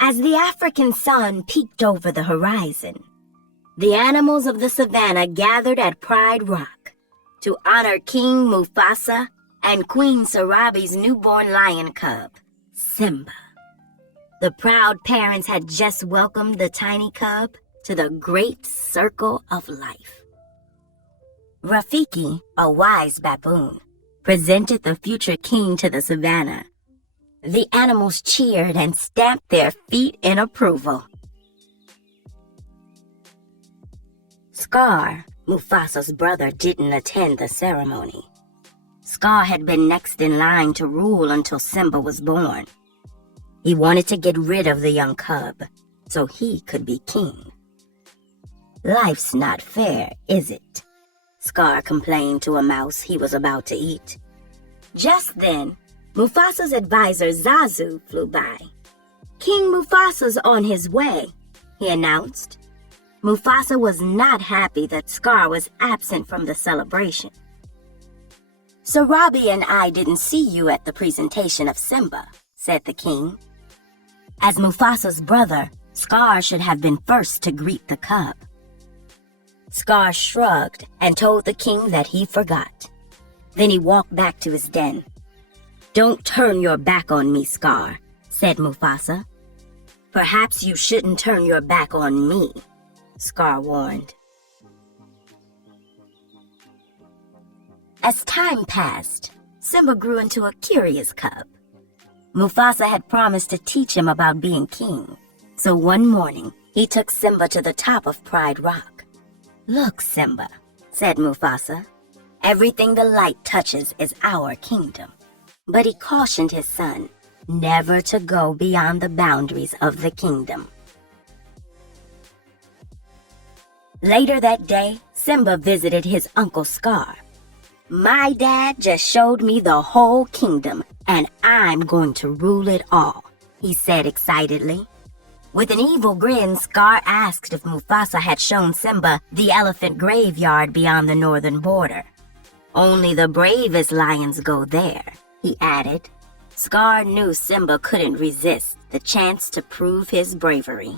As the African sun peeked over the horizon, the animals of the savannah gathered at Pride Rock to honor King Mufasa and Queen Sarabi's newborn lion cub, Simba. The proud parents had just welcomed the tiny cub to the great circle of life. Rafiki, a wise baboon, presented the future king to the savannah. The animals cheered and stamped their feet in approval. Scar, Mufasa's brother, didn't attend the ceremony. Scar had been next in line to rule until Simba was born. He wanted to get rid of the young cub so he could be king. Life's not fair, is it? Scar complained to a mouse he was about to eat. Just then, Mufasa's advisor Zazu flew by. King Mufasa's on his way, he announced. Mufasa was not happy that Scar was absent from the celebration. Sarabi and I didn't see you at the presentation of Simba, said the king. As Mufasa's brother, Scar should have been first to greet the cub. Scar shrugged and told the king that he forgot. Then he walked back to his den. Don't turn your back on me, Scar, said Mufasa. Perhaps you shouldn't turn your back on me, Scar warned. As time passed, Simba grew into a curious cub. Mufasa had promised to teach him about being king, so one morning he took Simba to the top of Pride Rock. Look, Simba, said Mufasa, everything the light touches is our kingdom. But he cautioned his son never to go beyond the boundaries of the kingdom. Later that day, Simba visited his Uncle Scar. My dad just showed me the whole kingdom, and I'm going to rule it all, he said excitedly. With an evil grin, Scar asked if Mufasa had shown Simba the elephant graveyard beyond the northern border. Only the bravest lions go there, he added. Scar knew Simba couldn't resist the chance to prove his bravery.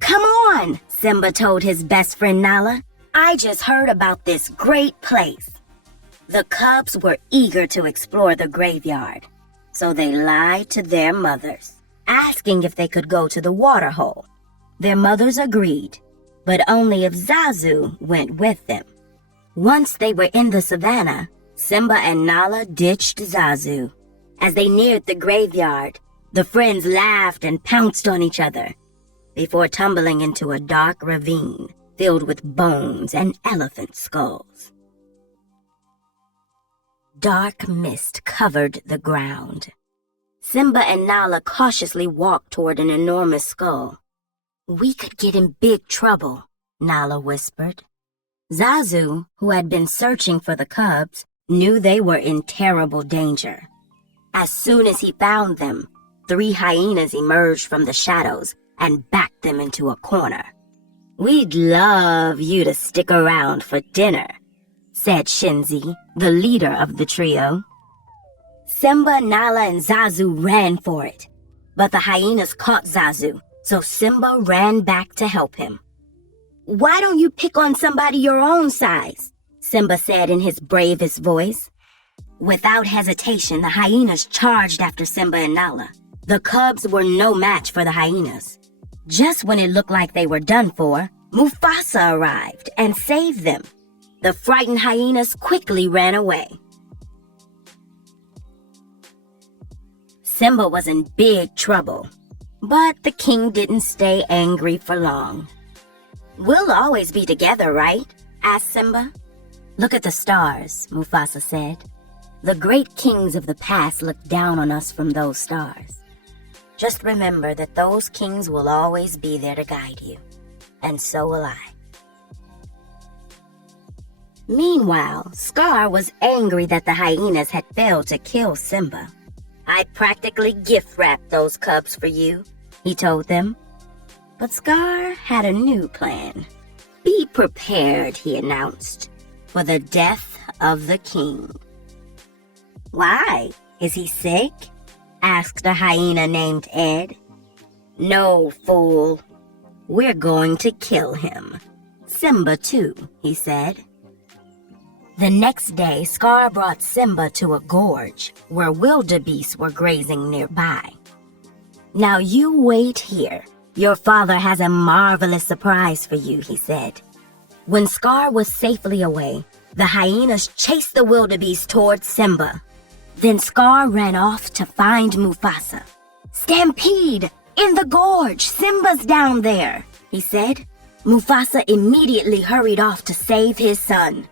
Come on, Simba told his best friend Nala. I just heard about this great place. The cubs were eager to explore the graveyard, so they lied to their mothers, asking if they could go to the water hole. Their mothers agreed, but only if Zazu went with them. Once they were in the savannah, Simba and Nala ditched Zazu. As they neared the graveyard, the friends laughed and pounced on each other, before tumbling into a dark ravine filled with bones and elephant skulls. Dark mist covered the ground. Simba and Nala cautiously walked toward an enormous skull. We could get in big trouble, Nala whispered. Zazu, who had been searching for the cubs, knew they were in terrible danger. As soon as he found them, 3 hyenas emerged from the shadows and backed them into a corner. We'd love you to stick around for dinner, said Shenzi, the leader of the trio. Simba, Nala, and Zazu ran for it, but the hyenas caught Zazu, so Simba ran back to help him. Why don't you pick on somebody your own size? Simba said in his bravest voice. Without hesitation, the hyenas charged after Simba and Nala. The cubs were no match for the hyenas. Just when it looked like they were done for, Mufasa arrived and saved them. The frightened hyenas quickly ran away. Simba was in big trouble, but the king didn't stay angry for long. We'll always be together, right? Asked Simba. Look at the stars, Mufasa said. The great kings of the past looked down on us from those stars. Just remember that those kings will always be there to guide you, and so will I. Meanwhile, Scar was angry that the hyenas had failed to kill Simba. I practically gift-wrapped those cubs for you, he told them. But Scar had a new plan. Be prepared, he announced, for the death of the king. Why? Is he sick? Asked a hyena named Ed. "No, fool. We're going to kill him. Simba too," he said. The next day, Scar brought Simba to a gorge where wildebeest were grazing nearby. "Now you wait here. Your father has a marvelous surprise for you," he said. When Scar was safely away, the hyenas chased the wildebeest towards Simba. Then Scar ran off to find Mufasa. "Stampede! In the gorge! Simba's down there!" he said. Mufasa immediately hurried off to save his son.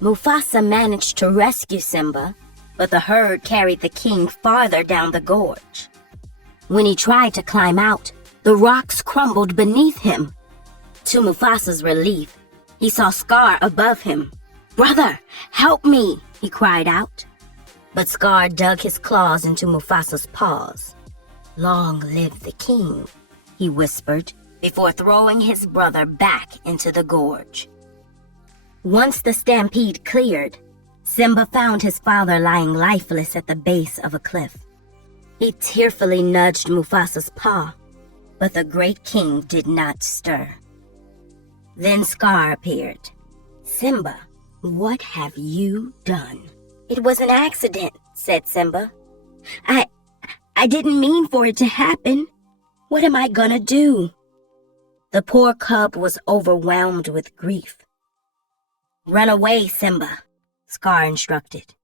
Mufasa managed to rescue Simba, but the herd carried the king farther down the gorge. When he tried to climb out, the rocks crumbled beneath him. To Mufasa's relief, he saw Scar above him. "Brother, help me!" he cried out. But Scar dug his claws into Mufasa's paws. "Long live the king," he whispered, before throwing his brother back into the gorge. Once the stampede cleared, Simba found his father lying lifeless at the base of a cliff. He tearfully nudged Mufasa's paw, but the great king did not stir. Then Scar appeared. "Simba, what have you done?" "It was an accident," said Simba. I didn't mean for it to happen. What am I gonna do?" The poor cub was overwhelmed with grief. "Run away, Simba," Scar instructed.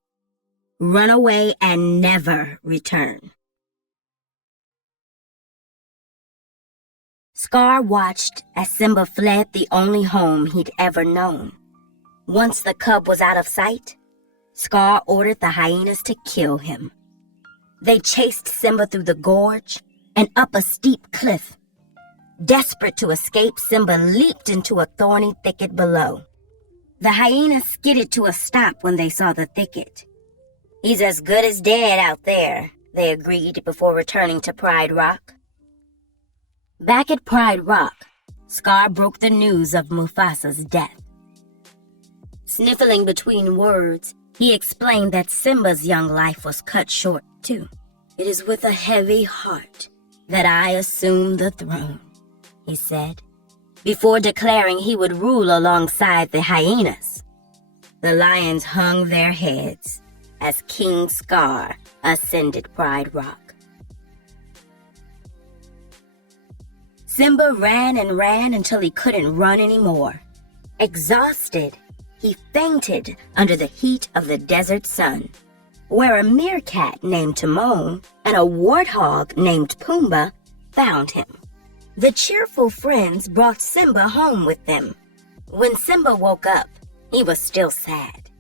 "Run away and never return." Scar watched as Simba fled the only home he'd ever known. Once the cub was out of sight, Scar ordered the hyenas to kill him. They chased Simba through the gorge and up a steep cliff. Desperate to escape, Simba leaped into a thorny thicket below. The hyenas skidded to a stop when they saw the thicket. "He's as good as dead out there," they agreed before returning to Pride Rock. Back at Pride Rock, Scar broke the news of Mufasa's death. Sniffling between words, he explained that Simba's young life was cut short, too. "It is with a heavy heart that I assume the throne," he said, before declaring he would rule alongside the hyenas. The lions hung their heads as King Scar ascended Pride Rock. Simba ran and ran until he couldn't run anymore. Exhausted, he fainted under the heat of the desert sun, where a meerkat named Timon and a warthog named Pumbaa found him. The cheerful friends brought Simba home with them. When Simba woke up, he was still sad.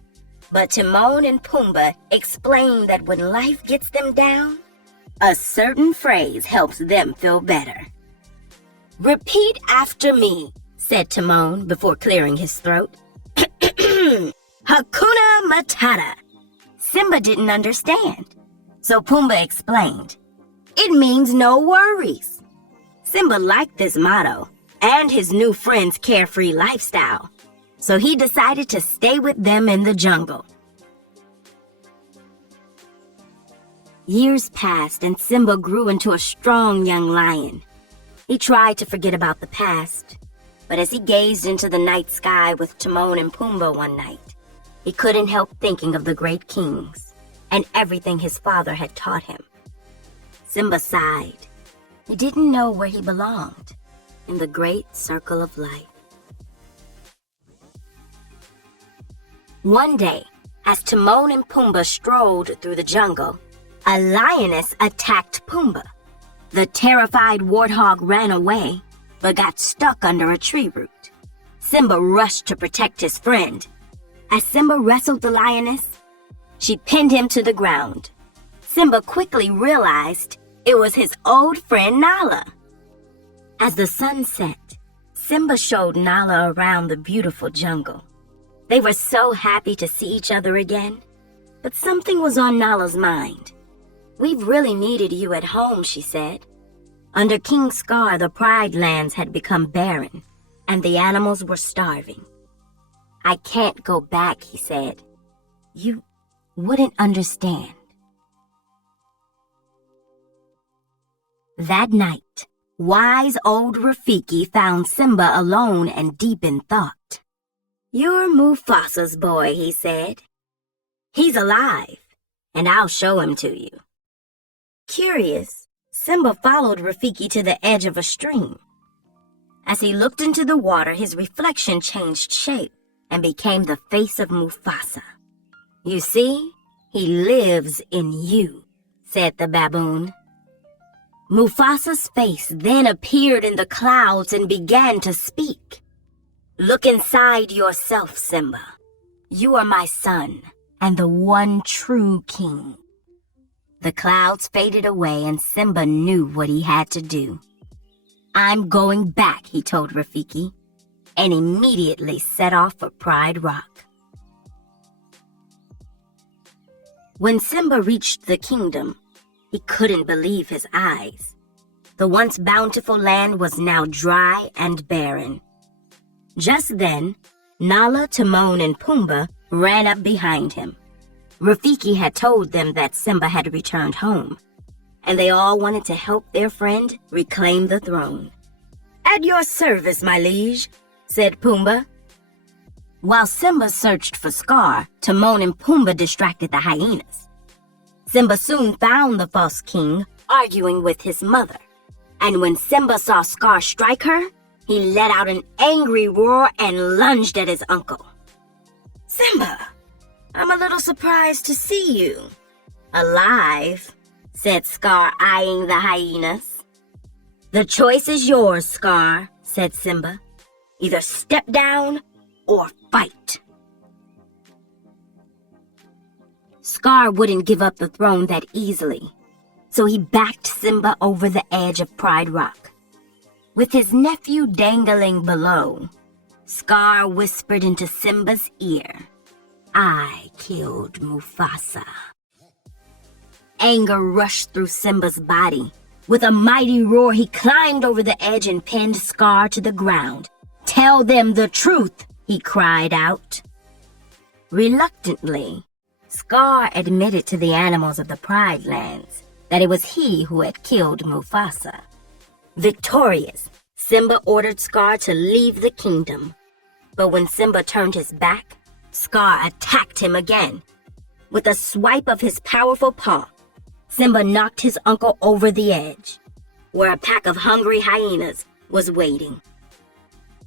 But Timon and Pumbaa explained that when life gets them down, a certain phrase helps them feel better. "Repeat after me," said Timon before clearing his throat. "Hakuna Matata." Simba didn't understand, so Pumbaa explained. "It means no worries." Simba liked this motto and his new friend's carefree lifestyle, so he decided to stay with them in the jungle. Years passed and Simba grew into a strong young lion. He tried to forget about the past, but as he gazed into the night sky with Timon and Pumbaa one night, he couldn't help thinking of the great kings and everything his father had taught him. Simba sighed. He didn't know where he belonged in the great circle of life. One day, as Timon and Pumbaa strolled through the jungle, a lioness attacked Pumbaa. The terrified warthog ran away, but got stuck under a tree root. Simba rushed to protect his friend. As Simba wrestled the lioness, she pinned him to the ground. Simba quickly realized it was his old friend Nala. As the sun set, Simba showed Nala around the beautiful jungle. They were so happy to see each other again, but something was on Nala's mind. "We've really needed you at home," she said. Under King Scar, the Pride Lands had become barren, and the animals were starving. "I can't go back," he said. "You wouldn't understand." That night, wise old Rafiki found Simba alone and deep in thought. "You're Mufasa's boy," he said. "He's alive, and I'll show him to you." Curious, Simba followed Rafiki to the edge of a stream. As he looked into the water, his reflection changed shape and became the face of Mufasa. "You see, he lives in you," said the baboon. Mufasa's face then appeared in the clouds and began to speak. "Look inside yourself, Simba. You are my son and the one true king." The clouds faded away and Simba knew what he had to do. "I'm going back," he told Rafiki, and immediately set off for Pride Rock. When Simba reached the kingdom, he couldn't believe his eyes. The once bountiful land was now dry and barren. Just then, Nala, Timon, and Pumbaa ran up behind him. Rafiki had told them that Simba had returned home, and they all wanted to help their friend reclaim the throne. "At your service, my liege," said Pumbaa. While Simba searched for Scar, Timon and Pumbaa distracted the hyenas. Simba soon found the false king arguing with his mother, and when Simba saw Scar strike her, he let out an angry roar and lunged at his uncle. "Simba, I'm a little surprised to see you." "Alive," said Scar, eyeing the hyenas. "The choice is yours, Scar," said Simba. "Either step down or fight." Scar wouldn't give up the throne that easily, so he backed Simba over the edge of Pride Rock. With his nephew dangling below, Scar whispered into Simba's ear, "I killed Mufasa." Anger rushed through Simba's body. With a mighty roar, he climbed over the edge and pinned Scar to the ground. "Tell them the truth," he cried out. Reluctantly, Scar admitted to the animals of the Pride Lands that it was he who had killed Mufasa. Victorious, Simba ordered Scar to leave the kingdom. But when Simba turned his back, Scar attacked him again. With a swipe of his powerful paw, Simba knocked his uncle over the edge, where a pack of hungry hyenas was waiting.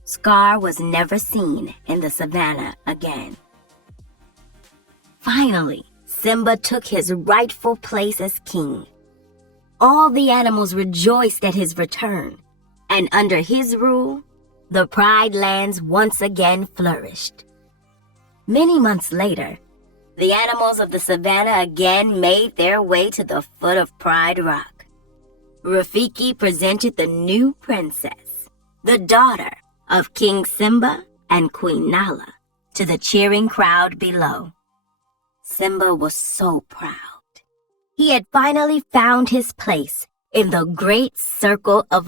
Scar was never seen in the savannah again. Finally, Simba took his rightful place as king. All the animals rejoiced at his return, and under his rule, the Pride Lands once again flourished. Many months later, the animals of the savannah again made their way to the foot of Pride Rock. Rafiki presented the new princess, the daughter of King Simba and Queen Nala, to the cheering crowd below. Simba was so proud. He had finally found his place in the great circle of